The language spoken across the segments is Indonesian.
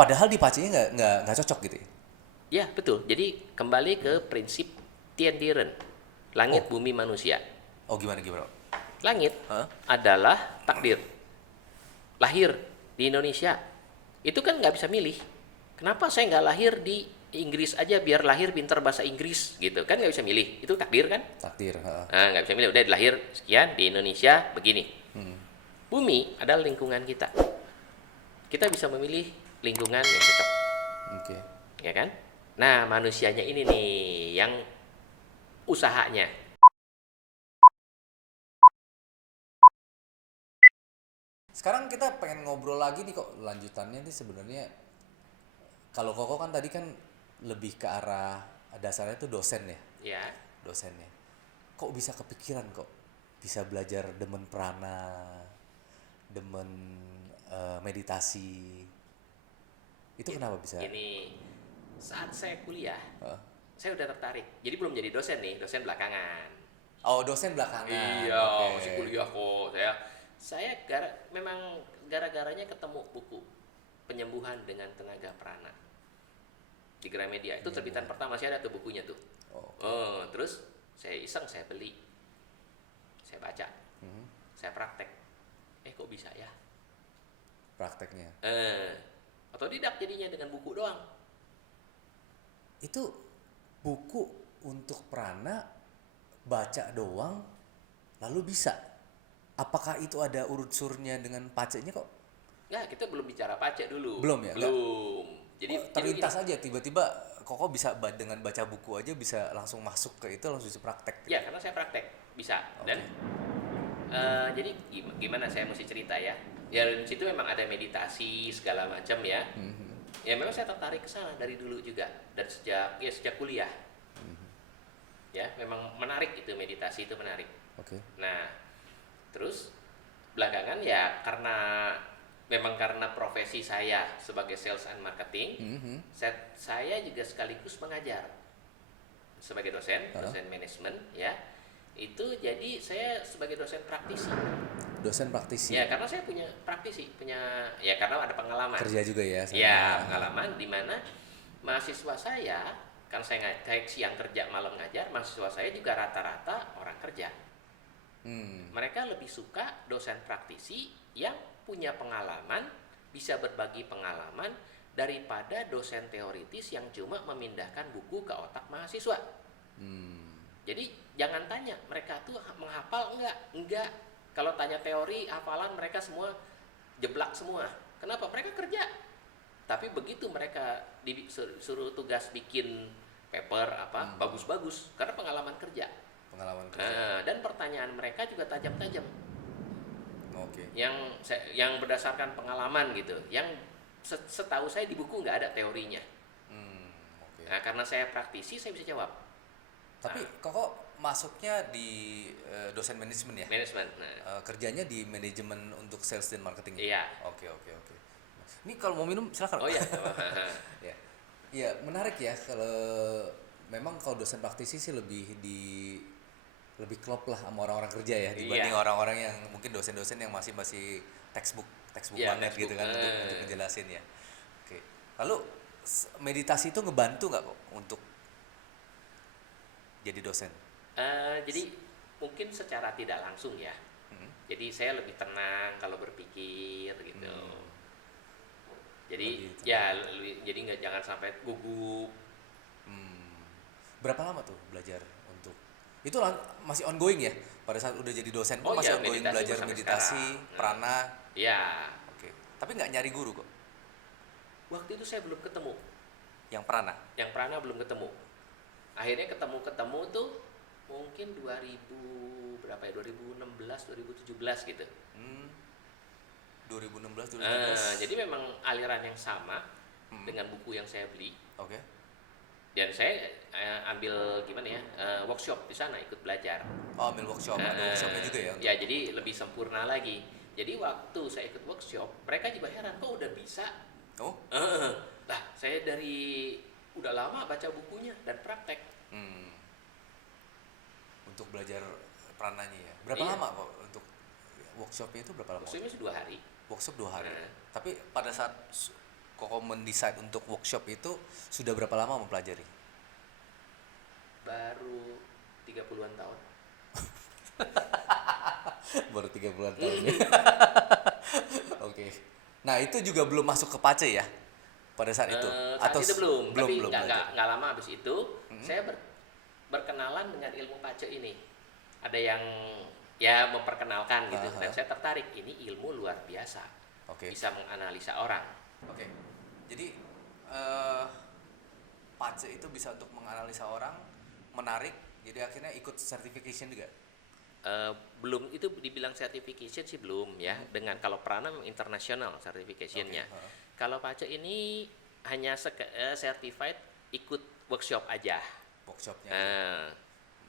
Padahal di pacenya nggak cocok gitu ya? Ya, betul. Jadi kembali ke prinsip Tien Diren, langit Oh, bumi manusia. oh gimana gimana? Langit Hah? adalah takdir. Lahir di Indonesia, itu kan nggak bisa milih. Kenapa saya nggak lahir di Inggris aja biar lahir pinter bahasa Inggris gitu kan nggak bisa milih. Itu takdir kan? Takdir. Heeh. Nah, nggak bisa milih. Udah lahir sekian di Indonesia begini. Bumi adalah lingkungan kita. Kita bisa memilih lingkungan yang cocok, Oke. ya kan? Nah, manusianya ini nih yang usahanya. Sekarang kita pengen ngobrol lagi nih kok lanjutannya nih sebenarnya kalau Koko kan tadi kan lebih ke arah dasarnya tuh dosen ya, Ya, dosennya. Kok bisa kepikiran kok bisa belajar demen prana, demen meditasi. Itu kenapa bisa? gini, saat saya kuliah, Heeh. saya udah tertarik. Jadi belum jadi dosen nih, dosen belakangan. Oh, dosen belakangan. Iya, Oke. masih kuliah kok. Saya memang gara-garanya ketemu buku Penyembuhan dengan Tenaga Prana di Gramedia. Itu terbitan pertama saya ada tuh bukunya tuh. Oh, oke. Oh, terus saya iseng saya beli. Saya baca, saya praktek. Kok bisa ya? Prakteknya. Otodidak jadinya dengan buku doang. Itu buku untuk prana baca doang lalu bisa. Apakah itu ada urut-surnya dengan paceknya kok? Nah, kita belum bicara pajak dulu. Belum ya? Nggak? Belum. Jadi Oh, jadi begini. terlintas aja tiba-tiba Koko bisa dengan baca buku aja bisa langsung masuk ke itu langsung bisa praktek gitu. Ya, karena saya praktek bisa. Dan Oke. jadi gimana saya mesti cerita ya? Ya di situ memang ada meditasi segala macam ya. Ya memang saya tertarik ke sana dari dulu juga dan sejak kuliah. Ya, memang menarik itu meditasi itu menarik. Oke. Nah, terus belakangan ya karena profesi saya sebagai sales and marketing, saya juga sekaligus mengajar sebagai dosen, Hah? dosen manajemen ya. Itu jadi saya sebagai dosen praktisi. Dosen praktisi. Ya, karena saya punya praktisi, ya karena ada pengalaman. Kerja juga ya sama. Ya, pengalaman di mana mahasiswa saya, kan saya kayak siang kerja malam ngajar, mahasiswa saya juga rata-rata orang kerja. Mereka lebih suka dosen praktisi yang punya pengalaman, bisa berbagi pengalaman daripada dosen teoritis yang cuma memindahkan buku ke otak mahasiswa. Jadi jangan tanya mereka tuh menghafal enggak. Kalau tanya teori, hafalan mereka semua jeblak semua. Kenapa? Mereka kerja. Tapi begitu mereka disuruh tugas bikin paper apa, bagus-bagus karena pengalaman kerja. Pengalaman kerja. Dan pertanyaan mereka juga tajam-tajam. Oke. Yang berdasarkan pengalaman gitu. Yang setahu saya di buku nggak ada teorinya. Oke. Nah, karena saya praktisi, saya bisa jawab. Tapi Koko masuknya di dosen manajemen ya? Manajemen. Nah, Kerjanya di manajemen untuk sales dan marketing. iya. Oke, oke, oke. Ini kalau mau minum silakan. Oh iya. Ya. Iya, menarik ya kalau memang kalau dosen praktisi sih lebih klop lah sama orang-orang kerja ya dibanding Iya. orang-orang yang mungkin dosen-dosen yang masih textbook Iya, banget textbook. gitu kan untuk ngejelasin ya. Oke. Lalu meditasi itu ngebantu nggak kok untuk jadi dosen? Jadi mungkin secara tidak langsung ya. Jadi saya lebih tenang kalau berpikir gitu. Jadi Lebih ya tenang. jadi nggak jangan sampai gugup. Berapa lama tuh belajar untuk itu masih ongoing ya? Pada saat udah jadi dosen pun Oh masih ya, ongoing meditasi belajar sampai meditasi, sekarang. Nah, prana. ya, Oke. Tapi nggak nyari guru kok. waktu itu saya belum ketemu. Yang prana. Yang prana belum ketemu. Akhirnya ketemu tuh mungkin 2016, 2017 gitu. 2016 2017. Jadi memang aliran yang sama dengan buku yang saya beli. Oke. Dan saya ambil gimana ya, workshop di sana ikut belajar. Oh, ambil workshop. Ada workshopnya juga ya? Ya jadi lebih sempurna lagi. Jadi waktu saya ikut workshop, mereka juga heran kok udah bisa. Oh. Lah saya dari udah lama baca bukunya dan praktek. Untuk belajar prananya ya. Berapa Iya. lama kok untuk workshopnya itu berapa lama? Workshopnya 2 hari. Workshop 2 hari. Nah. Tapi pada saat Koko mendesain untuk workshop itu sudah berapa lama mempelajari? Baru 30-an tahun. Baru 30-an tahun ya. Oke. Nah, itu juga belum masuk ke Pace ya? Pada saat itu? Saat Atau itu belum, tapi belum belajar? nggak lama habis itu saya berkenalan dengan ilmu pace ini. Ada yang ya memperkenalkan gitu, dan saya tertarik. Ini ilmu luar biasa, Oke. bisa menganalisa orang. Oke. Jadi Pace itu bisa untuk menganalisa orang, menarik. Jadi akhirnya ikut certification juga. Belum itu dibilang certification sih belum ya. Dengan kalau Prana memang internasional certificationnya. Kalau pace ini hanya certified ikut workshop aja. Workshopnya. Aja.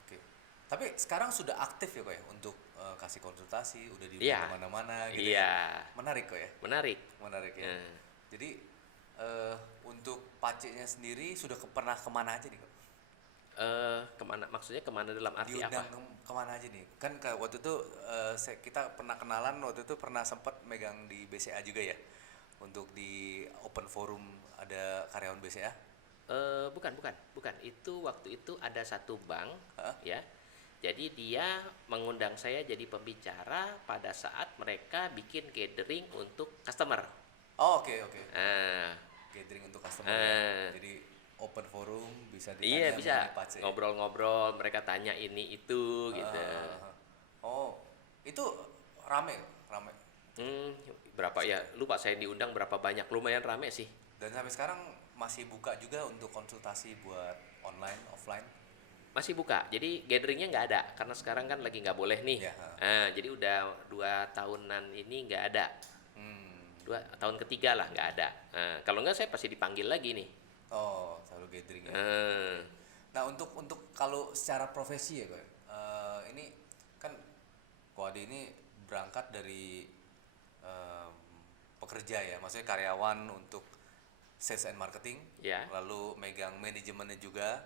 Oke. Tapi sekarang sudah aktif ya kok ya untuk kasih konsultasi, udah di mana-mana gitu ya. Menarik kok ya. Menarik ya. Jadi untuk Pace-nya sendiri sudah pernah kemana aja nih kok? Kemana maksudnya, kemana dalam arti diundang apa? Kemana aja nih? Kan waktu itu kita pernah kenalan, waktu itu pernah sempat megang di BCA juga ya, untuk di open forum ada karyawan BCA. Bukan. Itu waktu itu ada satu bank, ya. Jadi dia mengundang saya jadi pembicara pada saat mereka bikin gathering untuk customer. Oh, oke. Gathering untuk customer ya. Jadi open forum bisa ditanya. Iya, bisa ngobrol-ngobrol, mereka tanya ini itu gitu. Oh, itu rame. Berapa ya? Lupa saya diundang berapa banyak. Lumayan rame sih. Dan sampai sekarang masih buka juga untuk konsultasi buat online, offline? Masih buka. Jadi gatheringnya nggak ada karena sekarang kan lagi nggak boleh nih. Jadi udah 2 tahunan ini nggak ada. 2 tahun ketiga lah nggak ada. Kalau nggak saya pasti dipanggil lagi nih. Oh, selalu gathering ya. Nah, untuk kalau secara profesi ya, Koy. Ini kan Koade ini berangkat dari pekerja ya, maksudnya karyawan untuk sales and marketing, lalu megang manajemennya juga,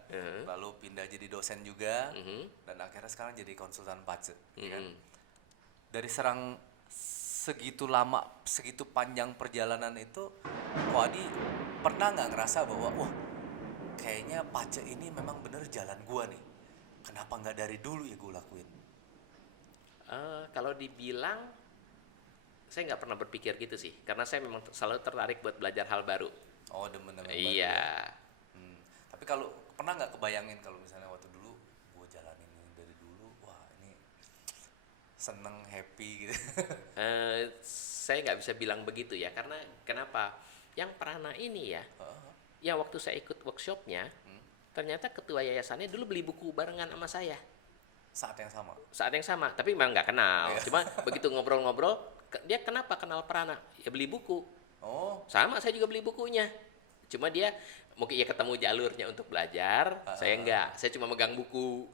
lalu pindah jadi dosen juga, dan akhirnya sekarang jadi konsultan Pace, ya kan? Dari segitu lama, segitu panjang perjalanan itu, Koadi pernah nggak ngerasa bahwa wah, kayaknya Pace ini memang bener jalan gua nih, kenapa nggak dari dulu ya gua lakuin? Kalau dibilang, saya nggak pernah berpikir gitu sih, karena saya memang selalu tertarik buat belajar hal baru. Oh, demen baru. Iya. Tapi kalau pernah nggak kebayangin kalau misalnya waktu dulu gua jalanin ini dari dulu, wah ini seneng, happy gitu? Saya nggak bisa bilang begitu ya, karena kenapa? Yang Prana ini ya, ya waktu saya ikut workshopnya, ternyata ketua yayasannya dulu beli buku barengan sama saya. Saat yang sama, tapi memang nggak kenal. Cuma begitu ngobrol-ngobrol, dia kenapa kenal Prana? Ya beli buku. Oh. Sama, saya juga beli bukunya. Cuma dia mungkin ya ketemu jalurnya untuk belajar, saya enggak. Saya cuma megang buku.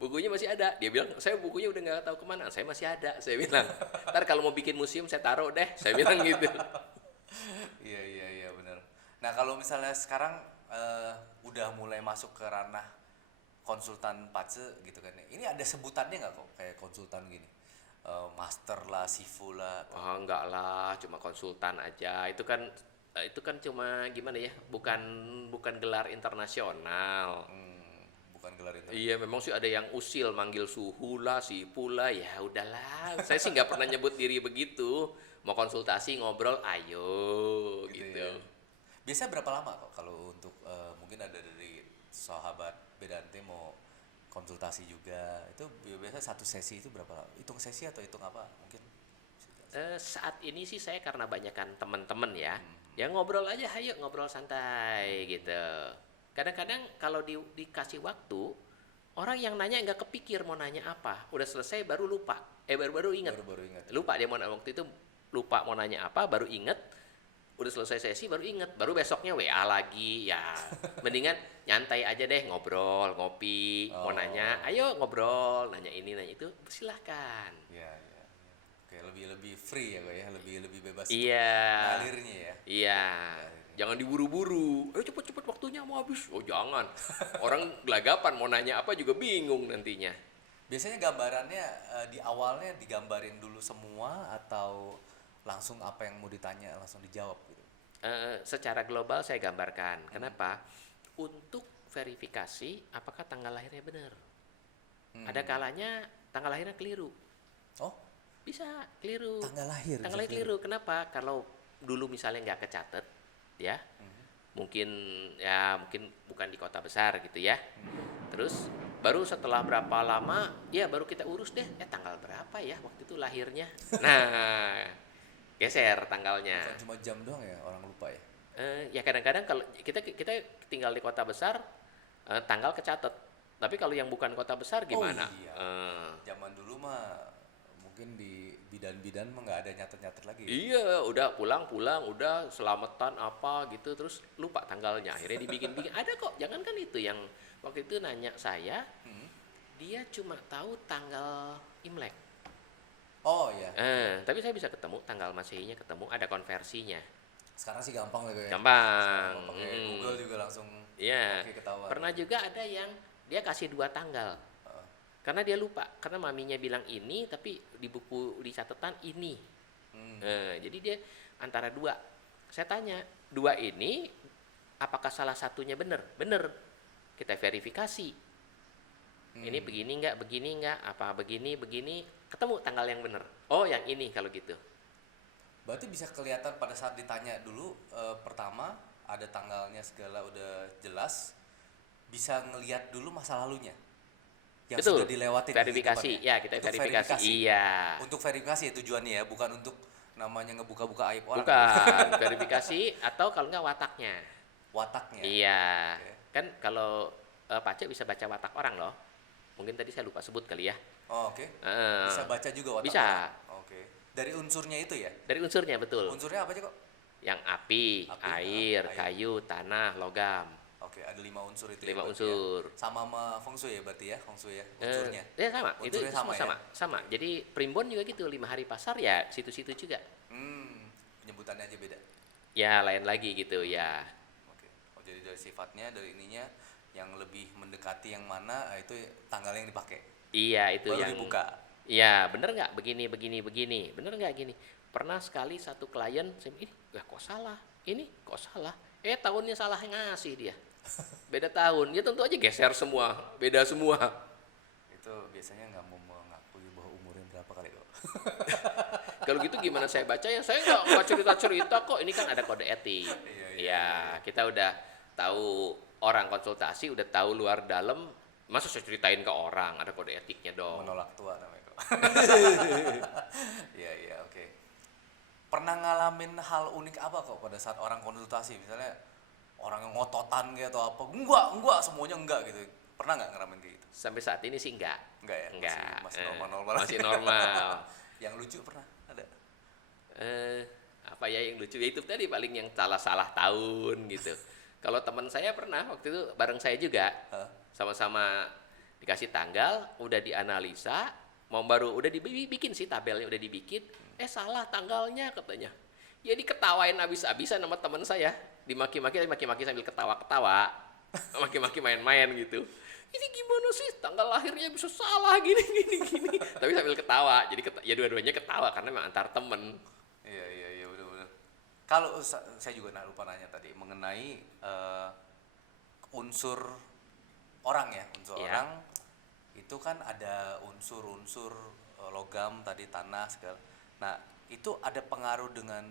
Bukunya masih ada. Dia bilang, saya bukunya udah nggak tahu kemana. Saya masih ada. Saya bilang, ntar kalau mau bikin museum saya taruh deh. Saya bilang gitu. Iya benar. Nah, kalau misalnya sekarang udah mulai masuk ke ranah konsultan Pace gitu kan, ini ada sebutannya nggak kok kayak konsultan gini, master lah, sifu lah? Enggak lah, cuma konsultan aja. Itu kan cuma gimana ya, bukan gelar internasional. Bukan gelar internasional. Iya, memang sih ada yang usil manggil suhu lah, sifu lah, ya udahlah. Saya sih nggak pernah nyebut diri begitu. Mau konsultasi ngobrol, ayo gitu. Ya. Biasanya berapa lama kok kalau untuk mungkin ada dari sahabat Bedante mau konsultasi juga, itu biasanya satu sesi itu berapa lama? Hitung sesi atau hitung apa mungkin? Saat ini sih saya karena banyakan teman-teman ya, ya ngobrol aja, ayo ngobrol santai gitu. Kadang-kadang kalau dikasih waktu, orang yang nanya nggak kepikir mau nanya apa, udah selesai baru lupa, baru ingat. Lupa dia mau waktu itu lupa mau nanya apa, baru inget. Udah selesai sesi baru inget, baru besoknya WA lagi ya. Mendingan nyantai aja deh, ngobrol, ngopi, mau nanya, ayo ngobrol, nanya ini, nanya itu, silahkan. Iya. Oke, lebih free ya kok ya, lebih bebas. Iya. Ngalirnya ya. Iya. Jangan diburu-buru. Cepet-cepet waktunya mau habis. Oh jangan. Orang gelagapan mau nanya apa juga bingung nantinya. Biasanya gambarannya di awalnya digambarin dulu semua atau langsung apa yang mau ditanya langsung dijawab gitu? Secara global saya gambarkan. Kenapa? Untuk verifikasi apakah tanggal lahirnya benar. Ada kalanya tanggal lahirnya keliru. Oh, bisa keliru. Tanggal lahir keliru. Kenapa? Kalau dulu misalnya nggak kecatet, ya, mungkin bukan di kota besar gitu ya. Terus baru setelah berapa lama, ya baru kita urus deh. Tanggal berapa ya waktu itu lahirnya? Nah, geser tanggalnya. Bukan cuma jam doang ya, orang lupa ya. Ya kadang-kadang kalau kita tinggal di kota besar, tanggal kecatet. Tapi kalau yang bukan kota besar gimana? Oh iya. Zaman dulu mah mungkin di bidan-bidan mah nggak ada nyatet-nyatet lagi. Iya, udah pulang, udah selamatan apa gitu, terus lupa tanggalnya. Akhirnya dibikin-bikin. Ada kok, jangan kan itu yang waktu itu nanya saya, dia cuma tahu tanggal Imlek. Oh iya. Tapi saya bisa ketemu tanggal Masehinya, ketemu ada konversinya. Sekarang sih gampang lah ya. Gampang. Google juga langsung. Iya. Ketahuan. Pernah juga ada yang dia kasih 2 tanggal. Karena dia lupa, karena maminya bilang ini, tapi di buku di catatan ini. Jadi dia antara 2. Saya tanya, 2 ini apakah salah satunya benar? Benar. Kita verifikasi. Ini begini enggak, apa begini, ketemu tanggal yang benar. Oh, yang ini kalau gitu. Berarti bisa kelihatan pada saat ditanya dulu, pertama ada tanggalnya segala udah jelas, bisa ngelihat dulu masa lalunya. Yang Betul. Sudah dilewati verifikasi. Ya, kita verifikasi. Iya. Untuk verifikasi ya tujuannya ya, bukan untuk namanya ngebuka-buka aib orang. Bukan, verifikasi atau kalau enggak wataknya. Wataknya. Iya. Okay. Kan kalau Pak Cek bisa baca watak orang loh. Mungkin tadi saya lupa sebut kali ya. Oh, oke. Bisa baca juga watak bisa. orang. Oke. Dari unsurnya itu ya? Dari unsurnya, betul. Unsurnya apa aja kok? Yang api, air, kayu, tanah, logam. Oke, ada 5 unsur itu. 5 unsur. Ya? Sama Feng Shui ya berarti ya, Feng Shui ya, unsurnya. Sama. Unsurnya itu sama. Jadi primbon juga gitu, 5 hari pasar ya situ-situ juga. Penyebutannya aja beda. Ya, lain lagi gitu ya. Oke. Oh, jadi dari sifatnya, dari ininya yang lebih mendekati yang mana, itu tanggal yang dipakai. Iya, itu baru yang dibuka. Iya, bener nggak begini, bener nggak gini. Pernah sekali satu klien, saya ini kok salah, ini kok salah. Tahunnya salah ngasih dia. Beda tahun, ya tentu aja geser semua, beda semua. Itu biasanya nggak mau mengakui bahwa umurnya berapa kali kok. Kalau gitu gimana saya baca ya? Saya nggak cerita kok. Ini kan ada kode etik. Iya. Kita udah tahu orang konsultasi, udah tahu luar dalam. Masa saya ceritain ke orang, ada kode etiknya dong. Menolak tua namanya kok. Iya, oke. Pernah ngalamin hal unik apa kok pada saat orang konsultasi? Misalnya orang yang ngototan gitu atau apa? Enggak, semuanya enggak gitu. Pernah nggak ngalamin kayak gitu? Sampai saat ini sih enggak. Enggak ya? Enggak. Masih normal-normal. Masih normal. Yang lucu pernah ada? Apa ya yang lucu? Ya itu tadi paling yang salah tahun gitu. Kalau teman saya pernah waktu itu bareng saya juga. Sama-sama dikasih tanggal, udah dianalisa, udah dibikin sih tabelnya, udah dibikin, salah tanggalnya katanya. Ya diketawain habis-habisan sama teman saya, dimaki-maki sambil ketawa-ketawa, maki-maki main-main gitu. Ini gimana sih tanggal lahirnya bisa salah gini. Tapi sambil ketawa, jadi ya dua-duanya ketawa karena memang antar temen. Iya, benar-benar. Kalau saya juga lupa nanya tadi mengenai unsur orang ya, orang itu kan ada unsur-unsur logam tadi, tanah segala. Nah, itu ada pengaruh dengan,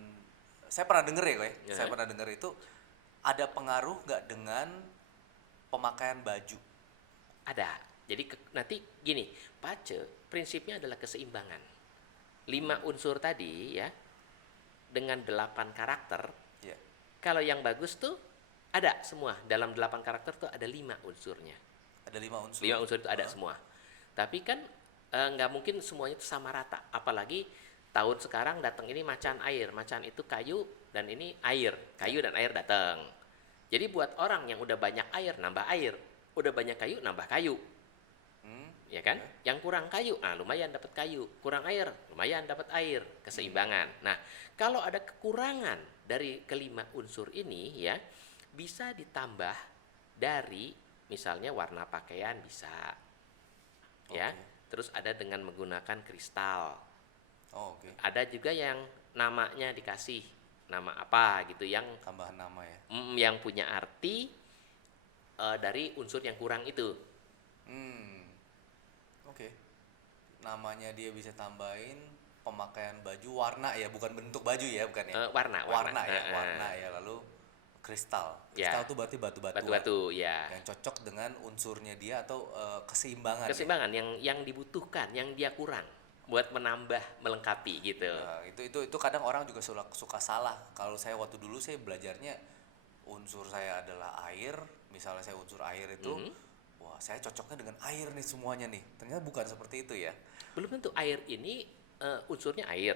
saya pernah dengar ya, saya pernah dengar itu ada pengaruh nggak dengan pemakaian baju? Ada. Jadi nanti gini, Pace prinsipnya adalah keseimbangan. 5 unsur tadi ya, dengan 8 karakter. Kalau yang bagus tuh ada semua, dalam 8 karakter tuh ada 5 unsurnya. Ada 5 unsur? 5 unsur itu ada semua. Tapi kan nggak mungkin semuanya itu sama rata. Apalagi tahun sekarang datang ini macan air. Macan itu kayu dan ini air. Kayu dan air datang. Jadi buat orang yang udah banyak air, nambah air. Udah banyak kayu, nambah kayu. Ya kan? Yang kurang kayu, lumayan dapat kayu. Kurang air, lumayan dapat air. Keseimbangan. Nah, kalau ada kekurangan dari kelima unsur ini ya, bisa ditambah dari misalnya warna pakaian bisa. Ya. Terus ada dengan menggunakan kristal. Ada juga yang namanya dikasih. nama apa gitu yang tambahan nama ya. Yang punya arti dari unsur yang kurang itu. Oke. Namanya dia bisa tambahin pemakaian baju warna ya, bukan bentuk baju ya, bukan ya? Warna ya. Lalu kristal tuh berarti batu-batu ya. Yang cocok dengan unsurnya dia atau keseimbangan yang dibutuhkan, yang dia kurang buat menambah, melengkapi gitu. Nah, itu kadang orang juga suka salah. Kalau saya waktu dulu saya belajarnya unsur saya adalah air, misalnya saya unsur air itu, wah saya cocoknya dengan air nih semuanya nih. Ternyata bukan seperti itu ya. Belum tentu air ini unsurnya air.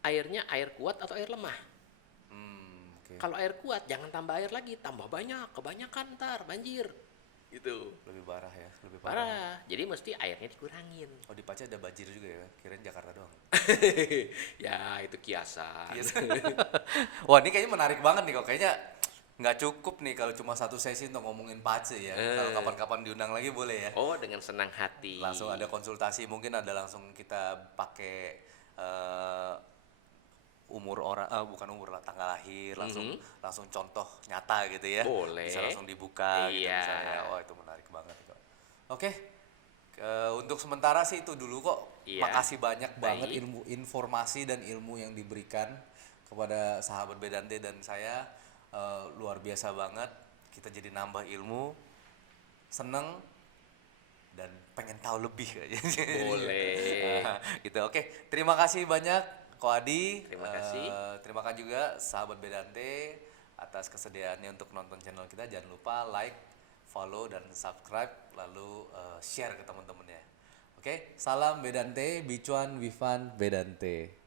Airnya air kuat atau air lemah. Okay. Kalau air kuat jangan tambah air lagi, tambah banyak, kebanyakan ntar banjir. Gitu. Lebih parah ya, parah. Jadi mesti airnya dikurangin. Oh, di Pace ada banjir juga ya? Kirain Jakarta doang. Ya, itu kiasan. Wah, ini kayaknya menarik banget nih kok. Kayaknya nggak cukup nih kalau cuma satu sesi untuk ngomongin Pace ya. Kalau kapan-kapan diundang lagi boleh ya? Oh, dengan senang hati. Langsung ada konsultasi, mungkin ada langsung kita pakai umur orang, bukan umur lah, tanggal lahir, langsung contoh nyata gitu ya. Boleh. Bisa langsung dibuka gitu misalnya. Wah, itu menarik banget kok. Oke. Untuk sementara sih itu dulu kok. Makasih banyak banget informasi dan ilmu yang diberikan kepada sahabat Bedante dan saya. Luar biasa banget. Kita jadi nambah ilmu, seneng dan pengen tahu lebih aja. Boleh. Gitu. Oke, terima kasih banyak Ko Adi. Terima kasih. Terima kasih juga sahabat Bedante atas kesediaannya untuk nonton channel kita. Jangan lupa like, follow dan subscribe, lalu share ke teman-temannya. Oke, salam Bedante, Bicuan Vivan Bedante.